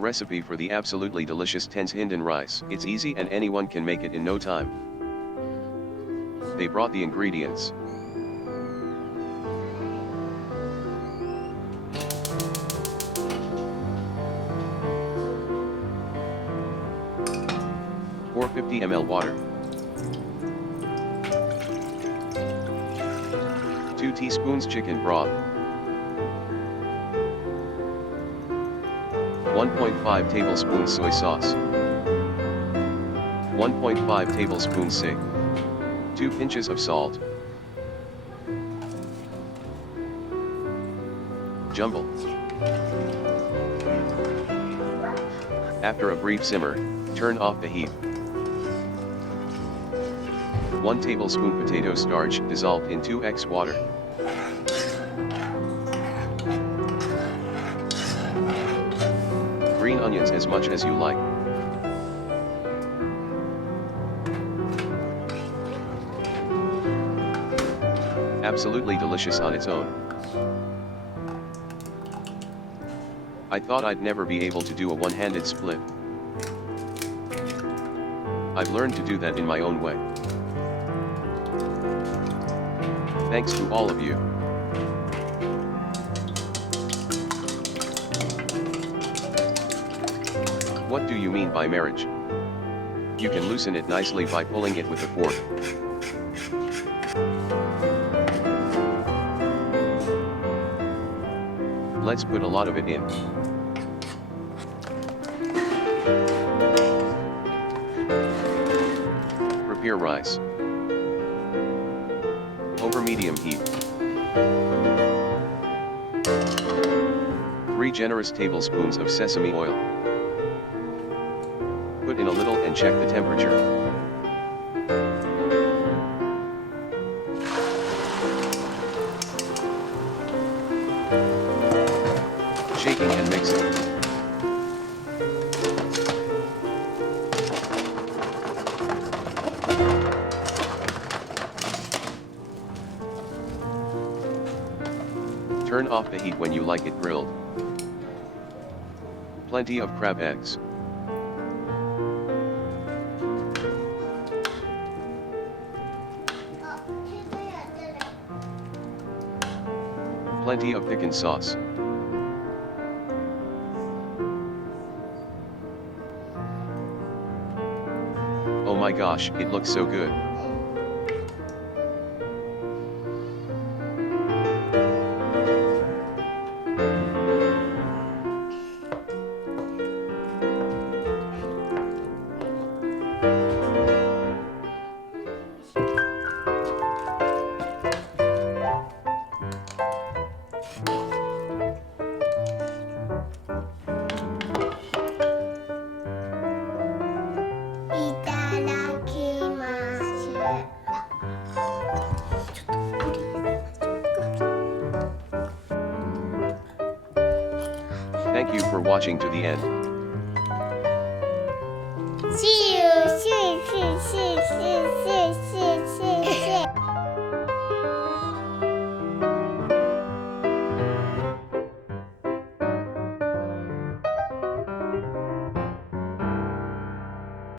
recipe for the absolutely delicious Tenzhinden rice. It's easy and anyone can make it in no time. They brought the ingredients. Pour 50 ml water. 2 teaspoons chicken broth. 1.5 tablespoons soy sauce. 1.5 tablespoons sig. 2 pinches of salt. Jumble. After a brief simmer, turn off the heat. 1 tablespoon potato starch dissolved in 2x water. Green onions as much as you like. Absolutely delicious on its own. I thought I'd never be able to do a one-handed split. I've learned to do that in my own way. Thanks to all of you. What do you mean by marriage? You can loosen it nicely by pulling it with a fork. Let's put a lot of it in. Prepare rice. Over medium heat. 3 generous tablespoons of sesame oil. Put in a little and check the temperature. Shaking and mixing. Turn off the heat when you like it grilled. Plenty of crab eggs. Plenty of thickened sauce. Oh my gosh, it looks so good. Thank you for watching to the end.